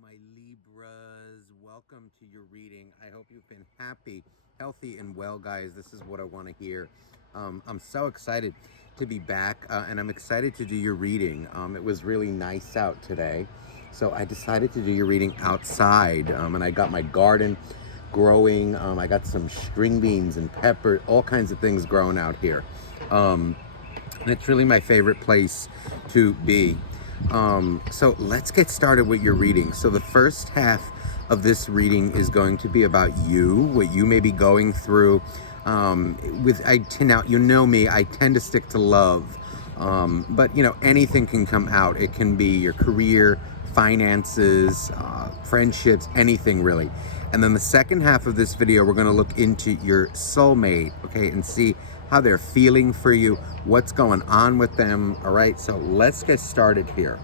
my Libras. Welcome to your reading. I hope you've been happy, healthy, and well, guys. This is what I want to hear. I'm so excited to be back, and I'm excited to do your reading. It was really nice out today, so I decided to do your reading outside, and I got my garden growing. I got some string beans and pepper, all kinds of things growing out here. And it's really my favorite place to be. So let's get started with your reading. So the first half of this reading is going to be about you, what you may be going through. Now, you know me, I tend to stick to love. But anything can come out. It can be your career, finances, friendships, anything really. And then the second half of this video, we're going to look into your soulmate, okay, and see how they're feeling for you, what's going on with them. All right, so let's get started here.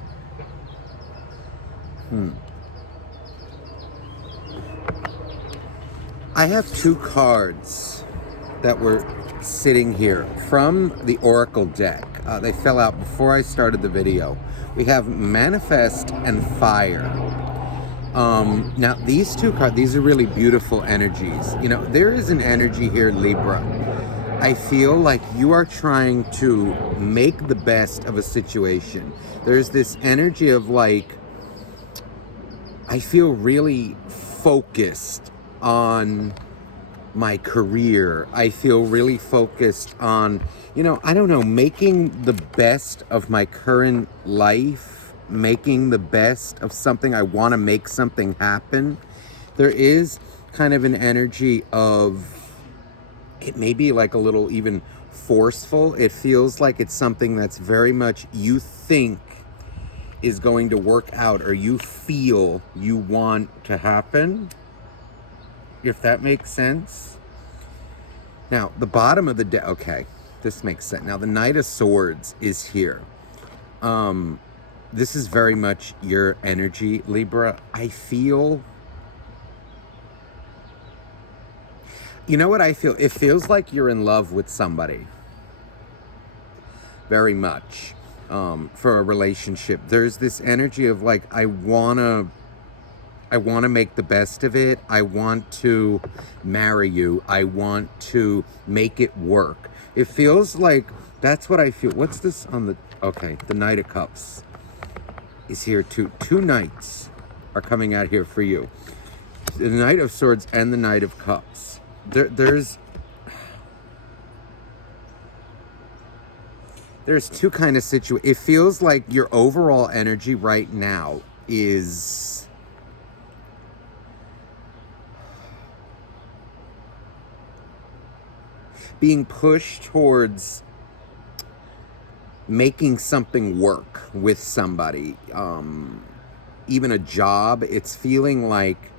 I have two cards that were sitting here from the Oracle deck. They fell out before I started the video. We have Manifest and Fire. Now these two cards, these are really beautiful energies. There is an energy here, Libra. I feel like you are trying to make the best of a situation. There's this energy of like, I feel really focused on my career. I feel really focused on, I don't know, making the best of my current life, making the best of something. I want to make something happen. There is kind of an energy of, it may be like a little even forceful. It feels like it's something that's very much you think is going to work out, or you feel you want to happen, if that makes sense. Now, the bottom of the deck, okay, this makes sense. Now, the Knight of Swords is here. This is very much your energy, Libra. I feel, you know what I feel? It feels like you're in love with somebody. Very much. For a relationship. There's this energy of like, I wanna make the best of it. I want to marry you. I want to make it work. It feels like that's what I feel. What's this on the, okay, the Knight of Cups is here too. Two knights are coming out here for you. The Knight of Swords and the Knight of Cups. There's two kind of situations. It feels like your overall energy right now is being pushed towards making something work with somebody. Even a job. It's feeling like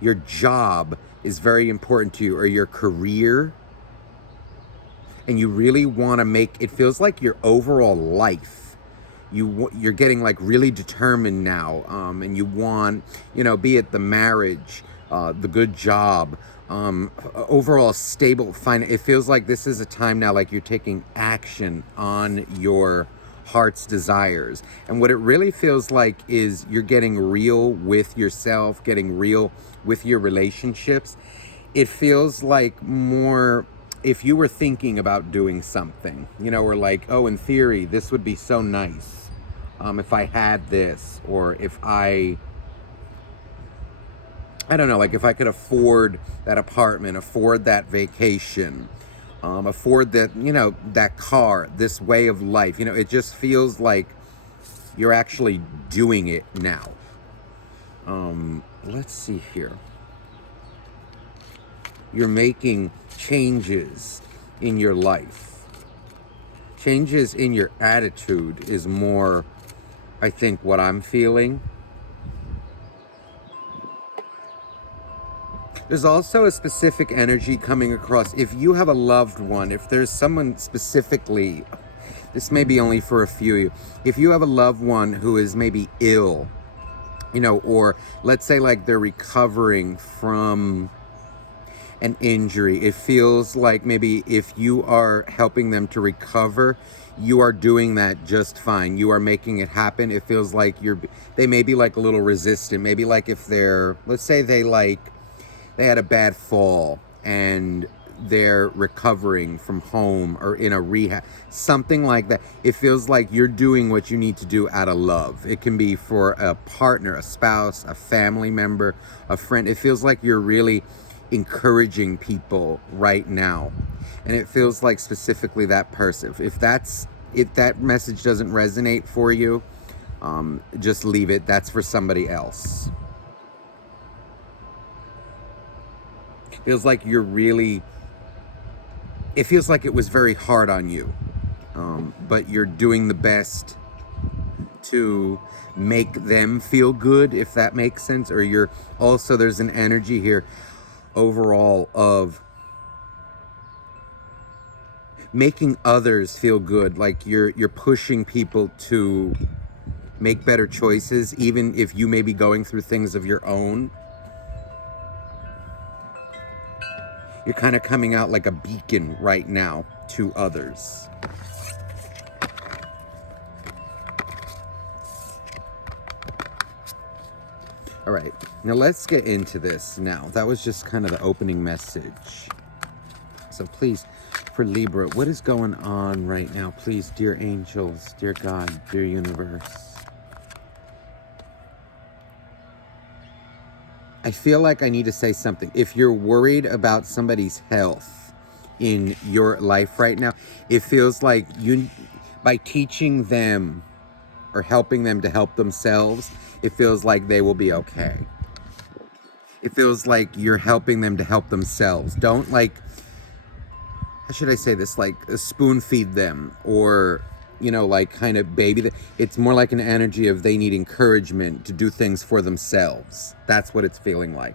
your job is very important to you, or your career. And you really want to make, it feels like your overall life, you're getting like really determined now, and you want, be it the marriage, the good job, overall stable, fine. It feels like this is a time now, like you're taking action on your heart's desires. And what it really feels like is you're getting real with yourself, getting real with your relationships. It feels like more, if you were thinking about doing something, or like, oh, in theory, this would be so nice if I had this, or if I don't know, like if I could afford that apartment, afford that vacation, afford that, that car, this way of life. It just feels like you're actually doing it now. Let's see here. You're making changes in your life. Changes in your attitude is more, I think, what I'm feeling. There's also a specific energy coming across. If you have a loved one, if there's someone specifically, this may be only for a few of you. If you have a loved one who is maybe ill, or let's say like they're recovering from an injury, it feels like maybe if you are helping them to recover, you are doing that just fine. You are making it happen. It feels like they may be like a little resistant. Maybe like if they're, let's say they had a bad fall and they're recovering from home or in a rehab, something like that. It feels like you're doing what you need to do out of love. It can be for a partner, a spouse, a family member, a friend. It feels like you're really encouraging people right now. And it feels like specifically that person. If that message doesn't resonate for you, just leave it. That's for somebody else. Feels like it feels like it was very hard on you, but you're doing the best to make them feel good, if that makes sense. Or there's an energy here overall of making others feel good. Like you're pushing people to make better choices, even if you may be going through things of your own. You're kind of coming out like a beacon right now to others. All right, now let's get into this now. That was just kind of the opening message. So please, for Libra, what is going on right now? Please, dear angels, dear God, dear universe. I feel like I need to say something. If you're worried about somebody's health in your life right now, it feels like by teaching them or helping them to help themselves, it feels like they will be okay. It feels like you're helping them to help themselves. Don't how should I say this? Like spoon feed them or, kind of baby them. It's more like an energy of they need encouragement to do things for themselves. That's what it's feeling like.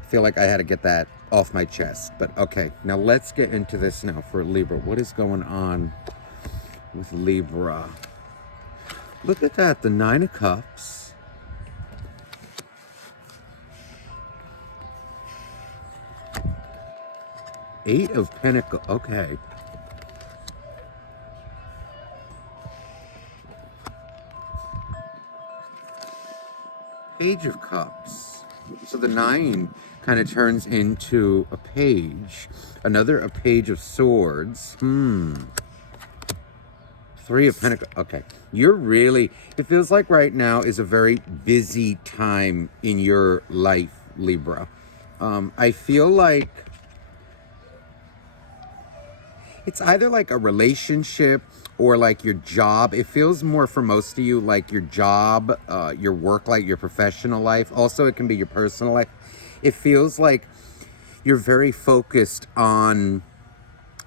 I feel like I had to get that off my chest. But okay, now let's get into this now for Libra. What is going on with Libra? Look at that, the 9 of Cups. Eight of Pentacles, okay. Page of Cups. So the 9 kind of turns into a page. A Page of Swords. 3 of Pentacles. Okay. It feels like right now is a very busy time in your life, Libra. I feel like it's either like a relationship or like your job. It feels more for most of you like your job, your work life, your professional life. Also, it can be your personal life. It feels like you're very focused on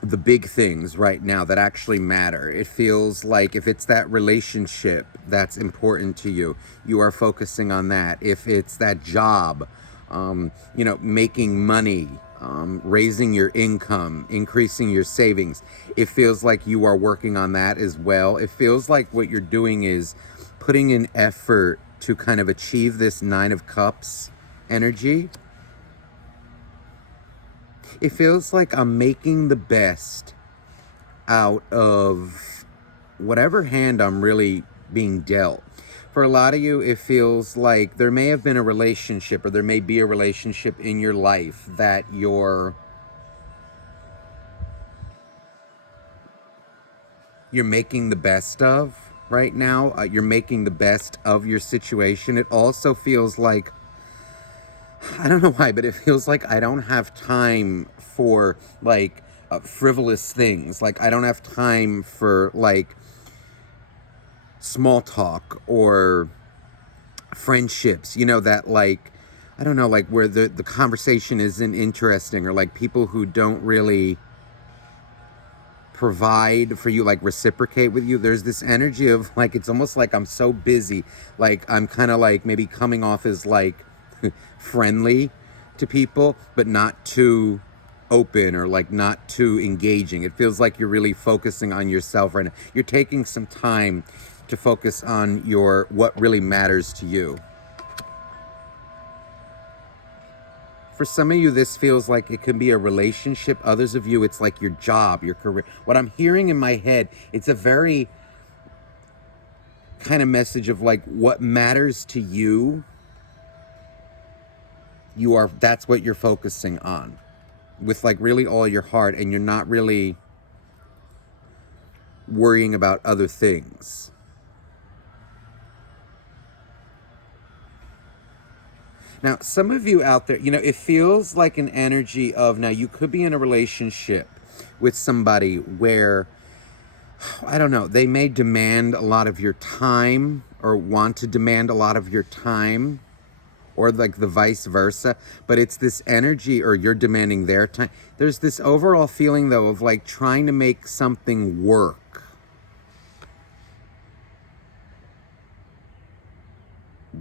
the big things right now that actually matter. It feels like if it's that relationship that's important to you, you are focusing on that. If it's that job, making money, raising your income, increasing your savings, it feels like you are working on that as well. It feels like what you're doing is putting in effort to kind of achieve this 9 of Cups energy. It feels like I'm making the best out of whatever hand I'm really being dealt. For a lot of you, it feels like there may have been a relationship or there may be a relationship in your life that you're making the best of right now. You're making the best of your situation. It also feels like, I don't know why, but it feels like I don't have time for frivolous things. Like I don't have time for small talk or friendships, that I don't know, where the conversation isn't interesting, or people who don't really provide for you, reciprocate with you. There's this energy of it's almost like I'm so busy, I'm kind of maybe coming off as friendly to people, but not too open or not too engaging. It feels like you're really focusing on yourself right now. You're taking some time to focus on what really matters to you. For some of you, this feels like it could be a relationship. Others of you, it's like your job, your career. What I'm hearing in my head, it's a very kind of message of like what matters to you, that's what you're focusing on with like really all your heart, and you're not really worrying about other things. Now, some of you out there, it feels like an energy of, now you could be in a relationship with somebody where, I don't know, they may demand a lot of your time or want to demand a lot of your time, or like the vice versa, but it's this energy, or you're demanding their time. There's this overall feeling though of like trying to make something work.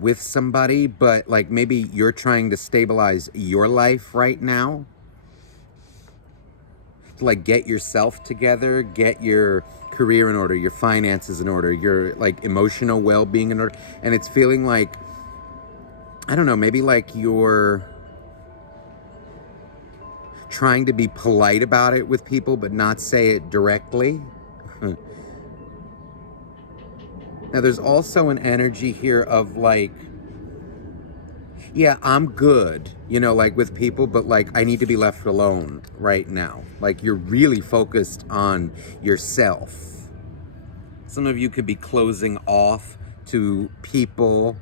With somebody, but like maybe you're trying to stabilize your life right now, to like get yourself together, get your career in order, your finances in order, your like emotional well-being in order. And it's feeling like, I don't know, maybe like you're trying to be polite about it with people but not say it directly. Now, there's also an energy here of like, yeah, I'm good, like with people, but like I need to be left alone right now. Like you're really focused on yourself. Some of you could be closing off to people.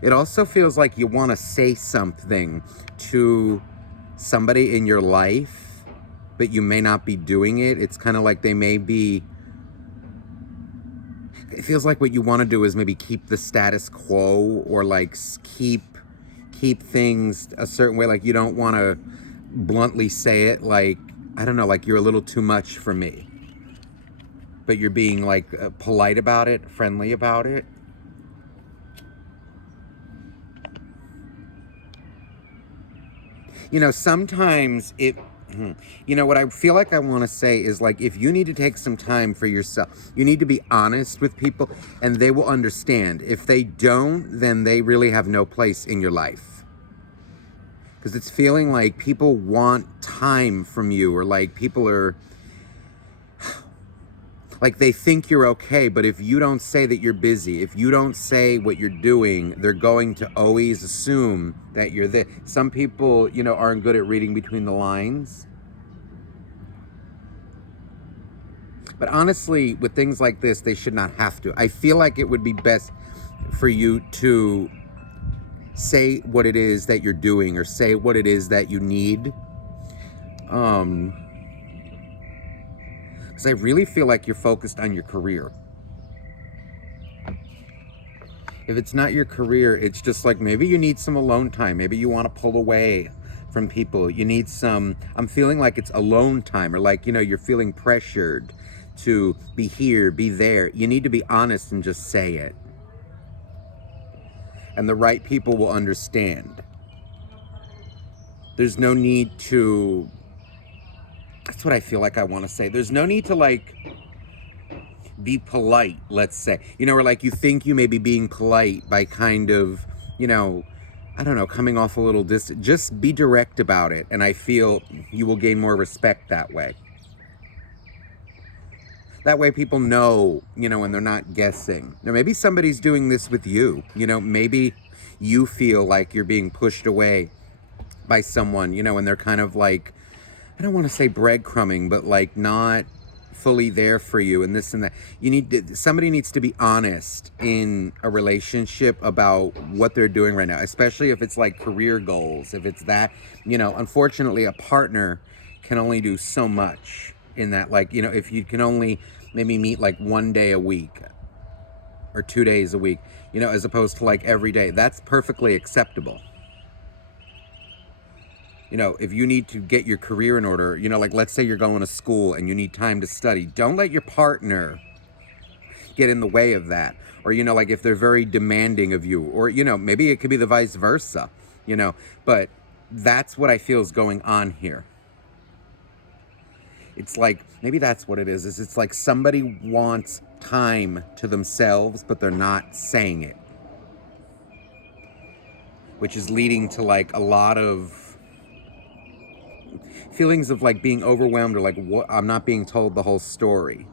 It also feels like you want to say something to somebody in your life, but you may not be doing it. It's kind of like they may be, it feels like what you want to do is maybe keep the status quo, or like keep things a certain way. Like you don't want to bluntly say it, like, I don't know, like you're a little too much for me, but you're being like polite about it, friendly about it. Sometimes what I feel like I want to say is like, if you need to take some time for yourself, you need to be honest with people and they will understand. If they don't, then they really have no place in your life. Because it's feeling like people want time from you, or like people are like, they think you're okay, but if you don't say that you're busy, if you don't say what you're doing, they're going to always assume that you're there. Some people, aren't good at reading between the lines. But honestly, with things like this, they should not have to. I feel like it would be best for you to say what it is that you're doing, or say what it is that you need. Because I really feel like you're focused on your career. If it's not your career, it's just like maybe you need some alone time. Maybe you want to pull away from people. You need some, I'm feeling like it's alone time, or like, you're feeling pressured to be here, be there. You need to be honest and just say it. And the right people will understand. There's no need to, that's what I feel like I want to say. There's no need to like be polite, let's say, or like you think you may be being polite by kind of, I don't know, coming off a little distant. Just be direct about it, and I feel you will gain more respect that way. That way people know, and they're not guessing. Now, maybe somebody's doing this with you, maybe you feel like you're being pushed away by someone, and they're kind of like, I don't want to say breadcrumbing, but like not fully there for you, and this and that. Somebody needs to be honest in a relationship about what they're doing right now, especially if it's like career goals. If it's that, unfortunately a partner can only do so much in that. Like, if you can only maybe meet like 1 day a week or 2 days a week, as opposed to like every day, that's perfectly acceptable. If you need to get your career in order, like let's say you're going to school and you need time to study, don't let your partner get in the way of that. Or, like if they're very demanding of you, or, maybe it could be the vice versa, but that's what I feel is going on here. It's like, maybe that's what it is it's like somebody wants time to themselves, but they're not saying it. Which is leading to like a lot of feelings of like being overwhelmed or like what I'm not being told the whole story.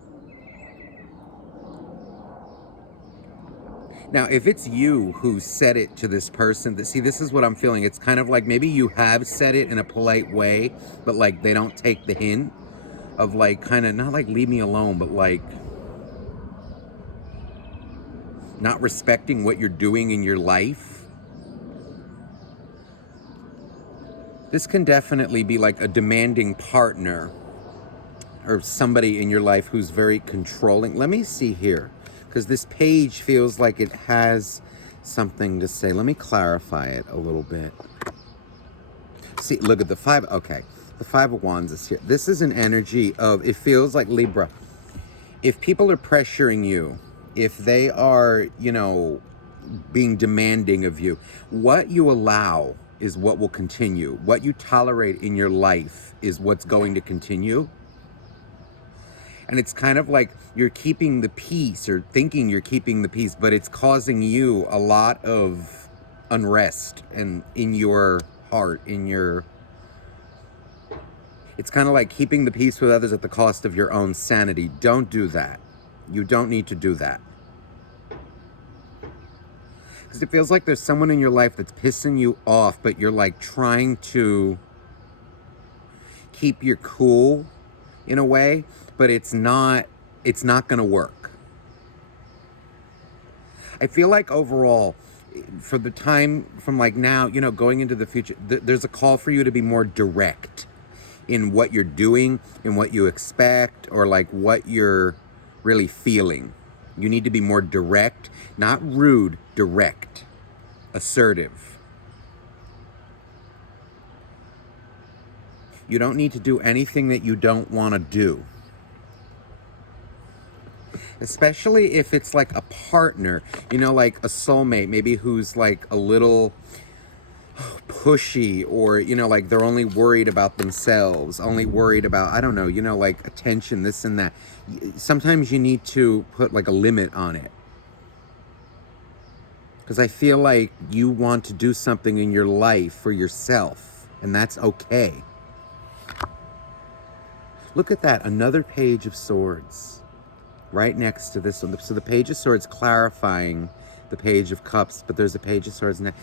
Now, if it's you who said it to this person, see, this is what I'm feeling. It's kind of like maybe you have said it in a polite way, but like they don't take the hint of like kind of not like leave me alone, but like not respecting what you're doing in your life. This can definitely be like a demanding partner or somebody in your life who's very controlling. Let me see here, because this page feels like it has something to say. Let me clarify it a little bit. See, look at the five. Okay, the Five of Wands is here. This is an energy of, it feels like Libra. If people are pressuring you, if they are, you know, being demanding of you, what you allow is what will continue. What you tolerate in your life is what's going to continue. And it's kind of like you're keeping the peace or thinking you're keeping the peace, but it's causing you a lot of unrest and in your heart, it's kind of like keeping the peace with others at the cost of your own sanity. Don't do that. You don't need to do that. Because it feels like there's someone in your life that's pissing you off, but you're like trying to keep your cool in a way, but it's not going to work. I feel like overall, for the time from like now, you know, going into the future, there's a call for you to be more direct in what you're doing, in what you expect, or like what you're really feeling. You need to be more direct, not rude, direct, assertive. You don't need to do anything that you don't want to do. Especially if it's like a partner, you know, like a soulmate, maybe who's like a little pushy, or, you know, like they're only worried about themselves, only worried about, I don't know, you know, like attention, this and that. Sometimes you need to put like a limit on it. Because I feel like you want to do something in your life for yourself, and that's okay. Look at that, another Page of Swords right next to this one. So the Page of Swords clarifying the Page of Cups, but there's a Page of Swords next.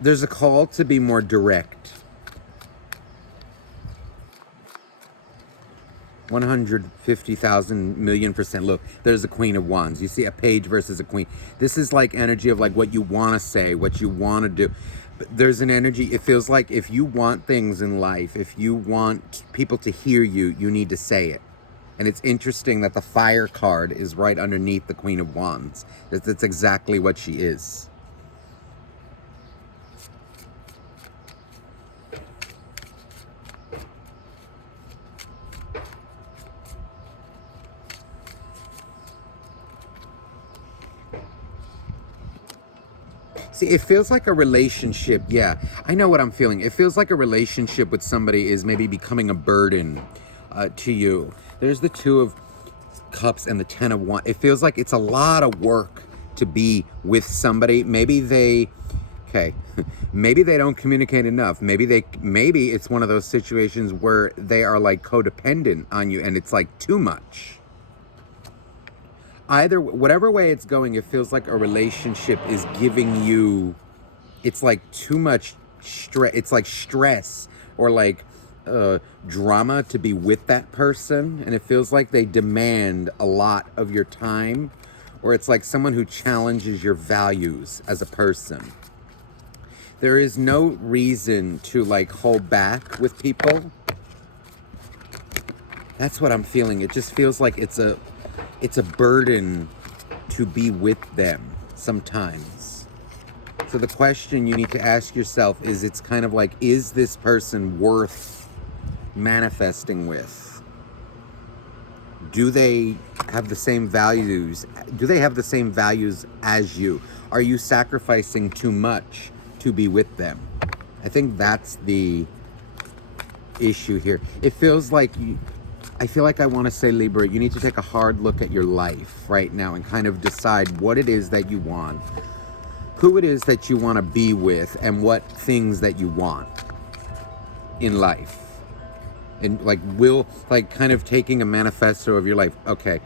There's a call to be more direct. 150,000 million%. Look, there's a Queen of Wands. You see a page versus a queen. This is like energy of like what you want to say, what you want to do. But there's an energy, it feels like if you want things in life, if you want people to hear you, you need to say it. And it's interesting that the Fire card is right underneath the Queen of Wands. That's exactly what she is. See, it feels like a relationship. Yeah, I know what I'm feeling. It feels like a relationship with somebody is maybe becoming a burden to you. There's the Two of Cups and the Ten of Wands. It feels like it's a lot of work to be with somebody. Maybe they, maybe they don't communicate enough. Maybe it's one of those situations where they are like codependent on you and it's like too much. Either, whatever way it's going, it feels like a relationship is giving you, it's like too much stress. It's like stress or like drama to be with that person. And it feels like they demand a lot of your time, or it's like someone who challenges your values as a person. There is no reason to like hold back with people. That's what I'm feeling. It just feels like it's a burden to be with them sometimes. So the question you need to ask yourself is, it's kind of like, is this person worth manifesting with? Do they have the same values? Do they have the same values as you? Are you sacrificing too much to be with them? I think that's the issue here. It feels like I feel like I want to say, Libra, you need to take a hard look at your life right now and kind of decide what it is that you want, who it is that you want to be with, and what things that you want. in life. And like kind of taking a manifesto of your life. Okay,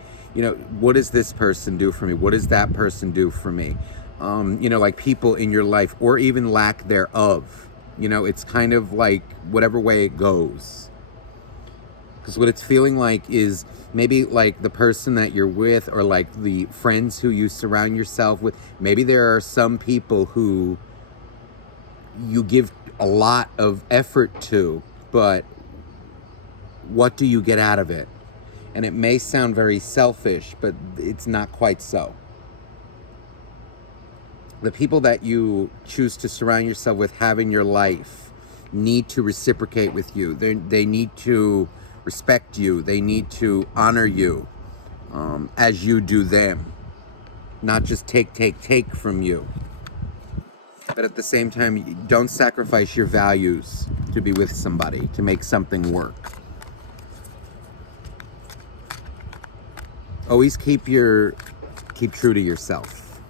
what does this person do for me? What does that person do for me? Like people in your life, or even lack thereof. It's kind of like whatever way it goes. Because what it's feeling like is maybe like the person that you're with, or like the friends who you surround yourself with. Maybe there are some people who you give a lot of effort to, but what do you get out of it? And it may sound very selfish, but it's not quite so. The people that you choose to surround yourself with, have in your life, need to reciprocate with you. They need to respect you. They need to honor you as you do them. Not just take from you. But at the same time, don't sacrifice your values to be with somebody, to make something work. Always keep true to yourself.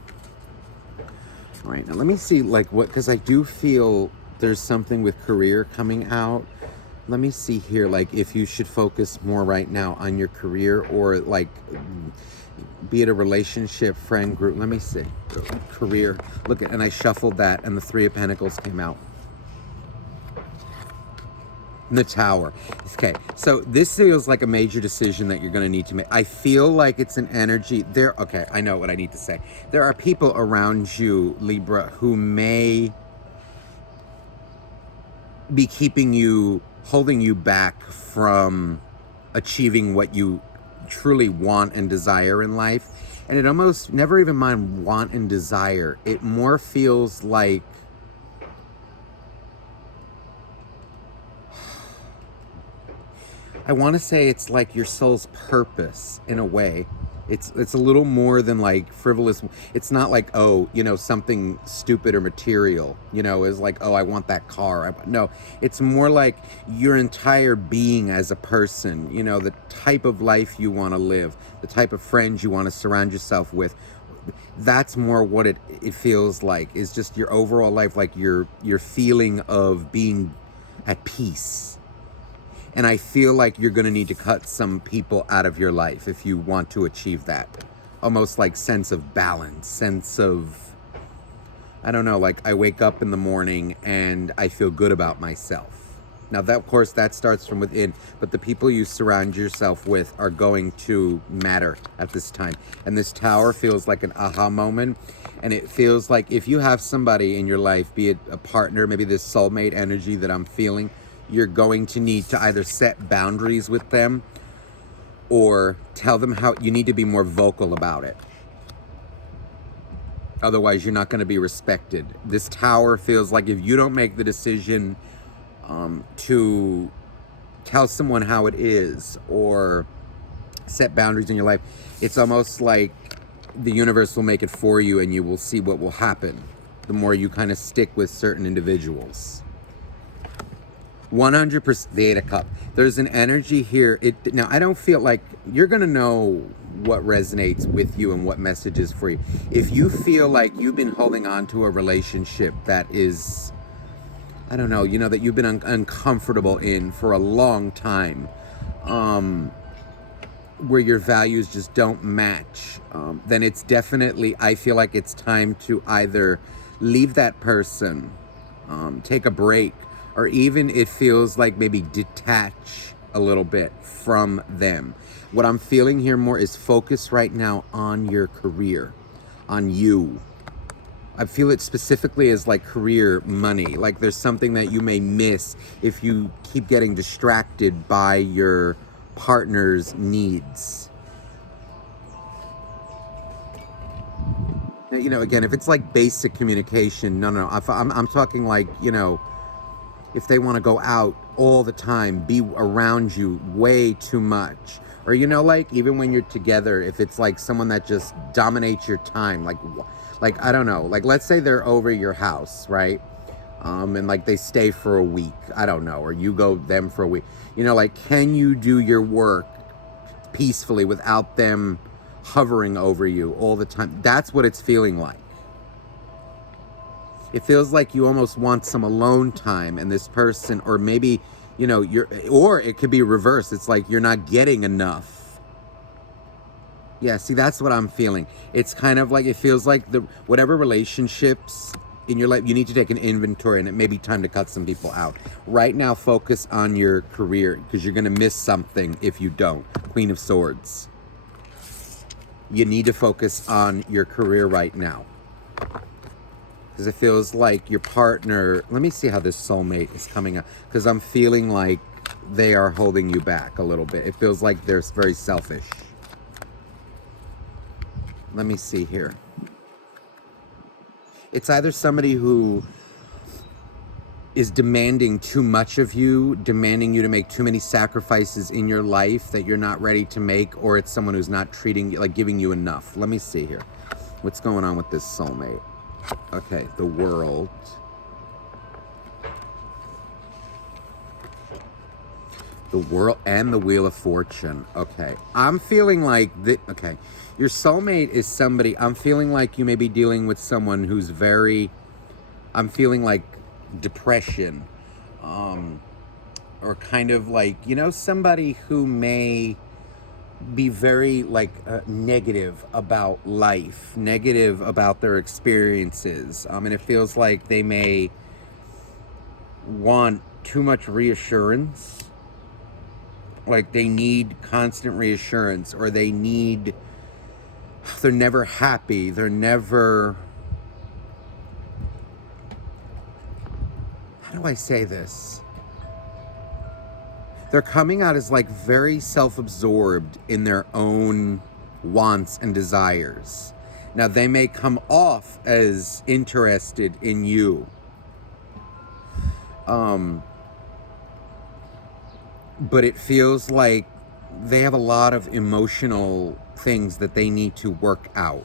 All right, now let me see because I do feel there's something with career coming out. Let me see here, like if you should focus more right now on your career, or like be it a relationship, friend group. Let me see. Career. Look at, and I shuffled that and the Three of Pentacles came out. The Tower. Okay, so this feels like a major decision that you're going to need to make. I feel like it's an energy there. Okay, I know what I need to say. There are people around you, Libra, who may be holding you back from achieving what you truly want and desire in life. And it almost, never even mind want and desire, it more feels like I want to say it's like your soul's purpose in a way. It's a little more than like frivolous. It's not like, something stupid or material, is like, I want that car. No, it's more like your entire being as a person, the type of life you want to live, the type of friends you want to surround yourself with. That's more what it feels like, is just your overall life, like your feeling of being at peace. And I feel like you're going to need to cut some people out of your life if you want to achieve that. Almost like sense of balance, sense of, I don't know, like I wake up in the morning and I feel good about myself. Now, that, of course, that starts from within, but the people you surround yourself with are going to matter at this time. And this Tower feels like an aha moment. And it feels like if you have somebody in your life, be it a partner, maybe this soulmate energy that I'm feeling, you're going to need to either set boundaries with them or tell them how you need to be more vocal about it. Otherwise, you're not going to be respected. This Tower feels like if you don't make the decision to tell someone how it is or set boundaries in your life, it's almost like the universe will make it for you and you will see what will happen the more you kind of stick with certain individuals. 100%, the Eight of Cups. There's an energy here. Now, I don't feel like you're going to know what resonates with you and what messages for you. If you feel like you've been holding on to a relationship that is, I don't know, that you've been uncomfortable in for a long time, where your values just don't match, then it's definitely, I feel like it's time to either leave that person, take a break, or even it feels like maybe detach a little bit from them. What I'm feeling here more is focus right now on your career, on you. I feel it specifically as like career, money. Like there's something that you may miss if you keep getting distracted by your partner's needs. Again, if it's like basic communication, no. I'm talking like, if they want to go out all the time, be around you way too much. Or, like even when you're together, if it's like someone that just dominates your time, like I don't know, like let's say they're over your house, right? And like they stay for a week, I don't know, or you go them for a week. Like can you do your work peacefully without them hovering over you all the time? That's what it's feeling like. It feels like you almost want some alone time, and this person, or maybe, you know, or it could be reversed. It's like you're not getting enough. Yeah, see, that's what I'm feeling. It's kind of like, it feels like whatever relationships in your life, you need to take an inventory, and it may be time to cut some people out. Right now, focus on your career, because you're going to miss something if you don't. Queen of Swords. You need to focus on your career right now. Because it feels like your partner, let me see how this soulmate is coming up, because I'm feeling like they are holding you back a little bit. It feels like they're very selfish. Let me see here. It's either somebody who is demanding too much of you, demanding you to make too many sacrifices in your life that you're not ready to make, or it's someone who's not treating you, like giving you enough. Let me see here. What's going on with this soulmate? Okay, the World. The World and the Wheel of Fortune. Okay, I'm feeling like okay, your soulmate is somebody, I'm feeling like you may be dealing with someone who's very, I'm feeling like depression, or kind of like, you know, somebody who may be very like negative about life, negative about their experiences, and it feels like they may want too much reassurance, like they need constant reassurance, or they're never happy, they're never, how do I say this? They're coming out as like very self-absorbed in their own wants and desires. Now, they may come off as interested in you. But it feels like they have a lot of emotional things that they need to work out.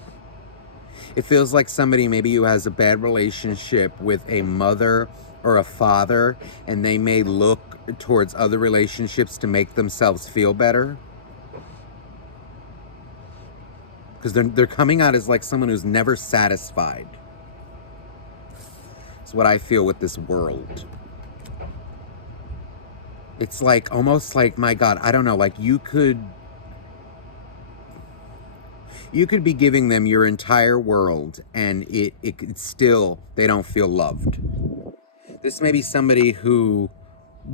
It feels like somebody maybe who has a bad relationship with a mother or a father, and they may look towards other relationships to make themselves feel better. Because they're coming out as like someone who's never satisfied. It's what I feel with this World. It's like, almost like, my God, I don't know, like you could be giving them your entire world, and it still, they don't feel loved. This may be somebody who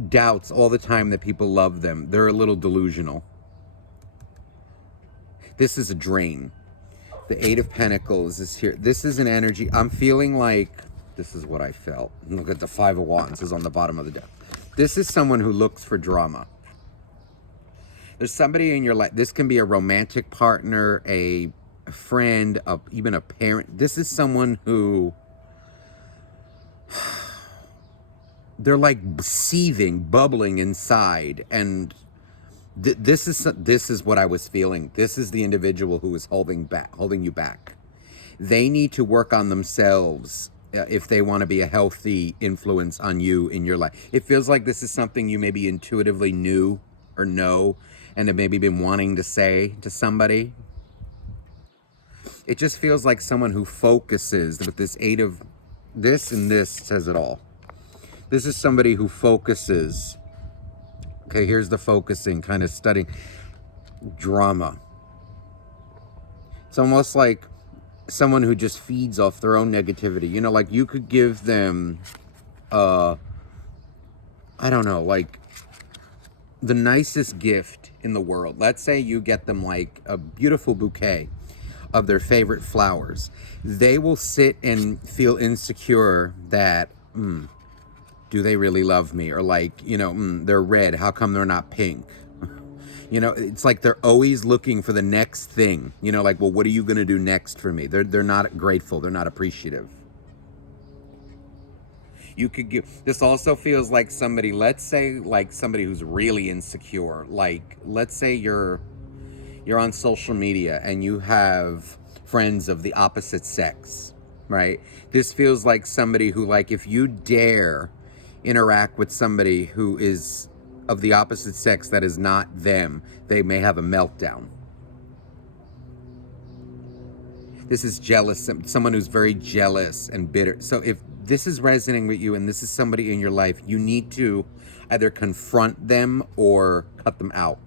doubts all the time that people love them. They're a little delusional. This is a drain. The Eight of Pentacles is here. This is an energy. I'm feeling like, this is what I felt. Look at the Five of Wands is on the bottom of the deck. This is someone who looks for drama. There's somebody in your life. This can be a romantic partner, a friend, even a parent. This is someone who, they're like seething, bubbling inside, and this is what I was feeling. This is the individual who is holding you back. They need to work on themselves if they want to be a healthy influence on you in your life. It feels like this is something you maybe intuitively knew or know, and have maybe been wanting to say to somebody. It just feels like someone who focuses with this Eight of, this and this says it all. This is somebody who focuses. Okay, here's the focusing, kind of studying drama. It's almost like someone who just feeds off their own negativity. You know, like you could give them, I don't know, like the nicest gift in the world. Let's say you get them like a beautiful bouquet of their favorite flowers. They will sit and feel insecure that, do they really love me? Or like, you know, they're red, how come they're not pink? You know, it's like they're always looking for the next thing. You know, like, well, what are you going to do next for me? They're not grateful. They're not appreciative. You could give, this also feels like somebody, let's say like somebody who's really insecure. Like, let's say you're on social media and you have friends of the opposite sex, right? This feels like somebody who, like, if you dare interact with somebody who is of the opposite sex that is not them, they may have a meltdown. This is jealous, someone who's very jealous and bitter. So if this is resonating with you and this is somebody in your life, you need to either confront them or cut them out.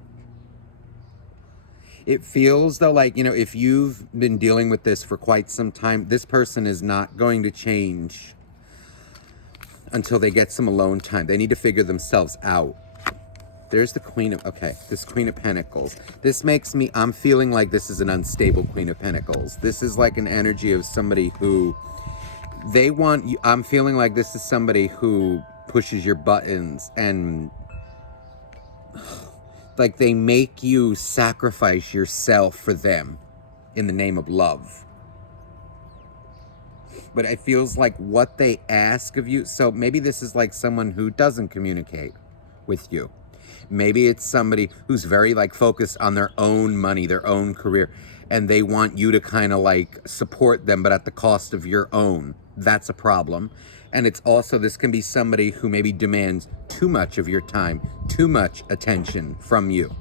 It feels though like, you know, if you've been dealing with this for quite some time, this person is not going to change until they get some alone time. They need to figure themselves out. There's the Queen of, okay, this Queen of Pentacles. This makes me, I'm feeling like this is an unstable Queen of Pentacles. This is like an energy of somebody who, they want you, I'm feeling like this is somebody who pushes your buttons and like they make you sacrifice yourself for them in the name of love. But it feels like what they ask of you, so maybe this is like someone who doesn't communicate with you. Maybe it's somebody who's very like focused on their own money, their own career, and they want you to kind of like support them, but at the cost of your own. That's a problem. And it's also, this can be somebody who maybe demands too much of your time, too much attention from you.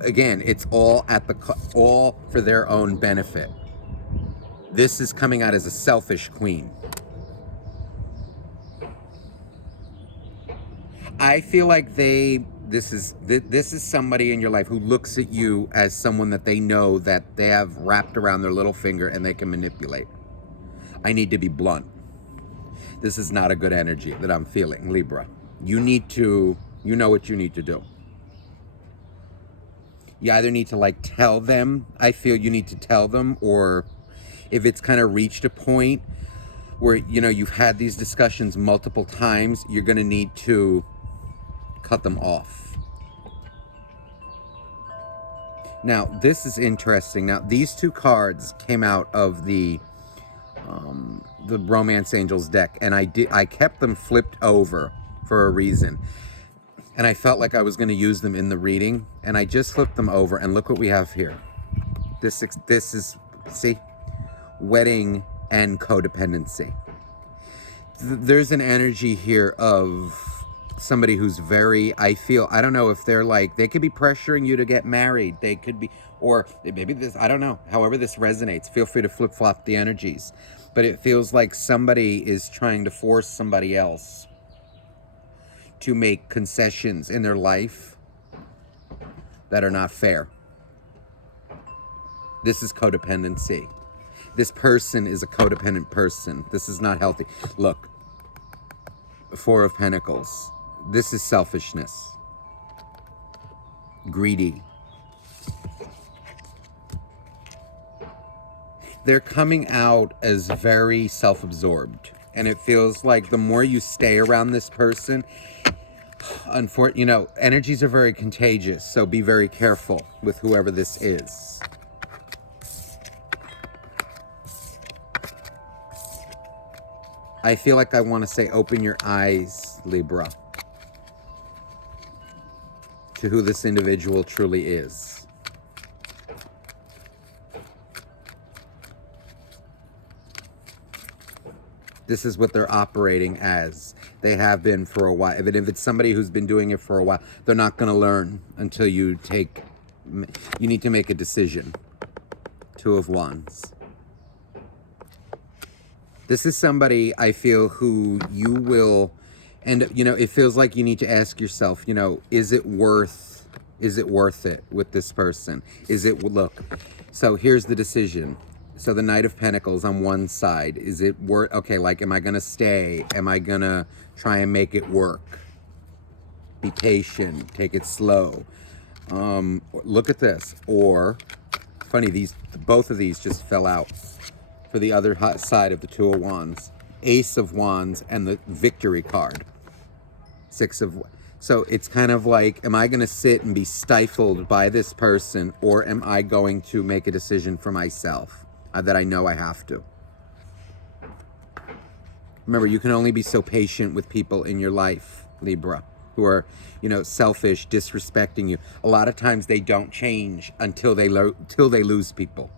Again, it's all at the all for their own benefit. This is coming out as a selfish queen. I feel like this is somebody in your life who looks at you as someone that they know that they have wrapped around their little finger and they can manipulate. I need to be blunt. This is not a good energy that I'm feeling, Libra. You need to, you know what you need to do. You either need to like tell them, I feel you need to tell them, or if it's kind of reached a point where, you know, you've had these discussions multiple times, you're going to need to cut them off. Now, this is interesting. Now, these two cards came out of the Romance Angels deck, and I kept them flipped over for a reason. And I felt like I was going to use them in the reading, and I just flipped them over, and look what we have here. This is, see, wedding and codependency. There's an energy here of somebody who's very, I feel, I don't know if they're like, they could be pressuring you to get married. They could be, or maybe this, I don't know, however this resonates. Feel free to flip-flop the energies. But it feels like somebody is trying to force somebody else to make concessions in their life that are not fair. This is codependency. This person is a codependent person. This is not healthy. Look, Four of Pentacles. This is selfishness. Greedy. They're coming out as very self-absorbed. And it feels like the more you stay around this person, unfortunately, you know, energies are very contagious. So be very careful with whoever this is. I feel like I want to say, open your eyes, Libra, to who this individual truly is. This is what they're operating as. They have been for a while. If it's somebody who's been doing it for a while, they're not going to learn until you need to make a decision. Two of Wands. This is somebody, I feel, who you will, and, you know, it feels like you need to ask yourself, you know, is it worth it with this person? Look, so here's the decision. So the Knight of Pentacles on one side, is it worth, okay, like, am I going to stay? Am I going to try and make it work? Be patient, take it slow. Look at this. Or, funny, both of these just fell out. For the other side of the Two of Wands, Ace of Wands, and the Victory card. So it's kind of like, am I going to sit and be stifled by this person, or am I going to make a decision for myself that I know I have to? Remember, you can only be so patient with people in your life, Libra, who are, you know, selfish, disrespecting you. A lot of times they don't change until they lose people.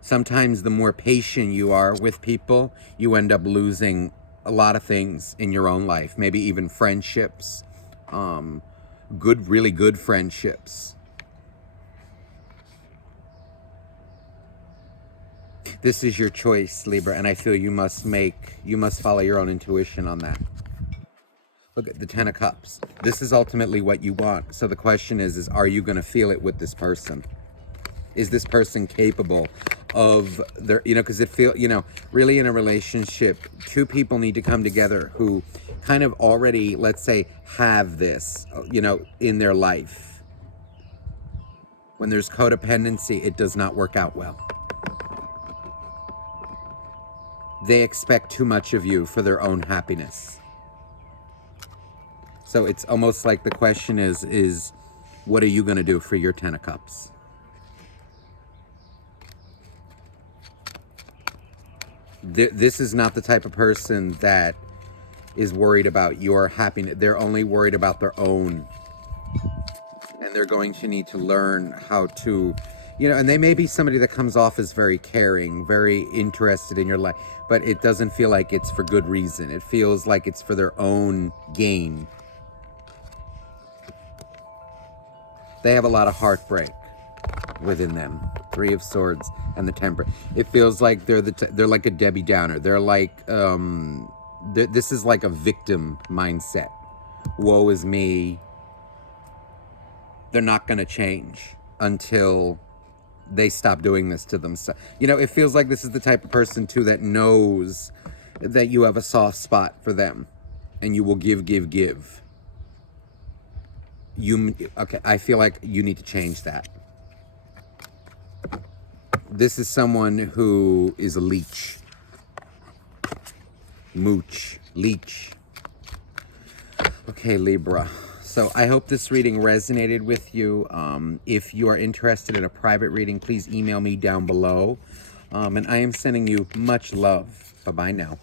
Sometimes the more patient you are with people, you end up losing a lot of things in your own life. Maybe even friendships, really good friendships. This is your choice, Libra, and I feel you must follow your own intuition on that. Look at the Ten of Cups. This is ultimately what you want. So the question is are you going to feel it with this person? Is this person capable of their, because really in a relationship, two people need to come together who kind of already, let's say, have this, in their life. When there's codependency, it does not work out well. They expect too much of you for their own happiness. So it's almost like the question is what are you going to do for your Ten of Cups? This is not the type of person that is worried about your happiness. They're only worried about their own. And they're going to need to learn how to, and they may be somebody that comes off as very caring, very interested in your life, but it doesn't feel like it's for good reason. It feels like it's for their own gain. They have a lot of heartbreak within them. Three of Swords and the Temperance. It feels like they're like a Debbie Downer. They're like this is like a victim mindset. Woe is me. They're not going to change until they stop doing this to themselves. It feels like this is the type of person too that knows that you have a soft spot for them, and you will give. Okay, I feel like you need to change that. This is someone who is a leech. Mooch. Leech. Okay, Libra. So I hope this reading resonated with you. If you are interested in a private reading, please email me down below. And I am sending you much love. Bye-bye now.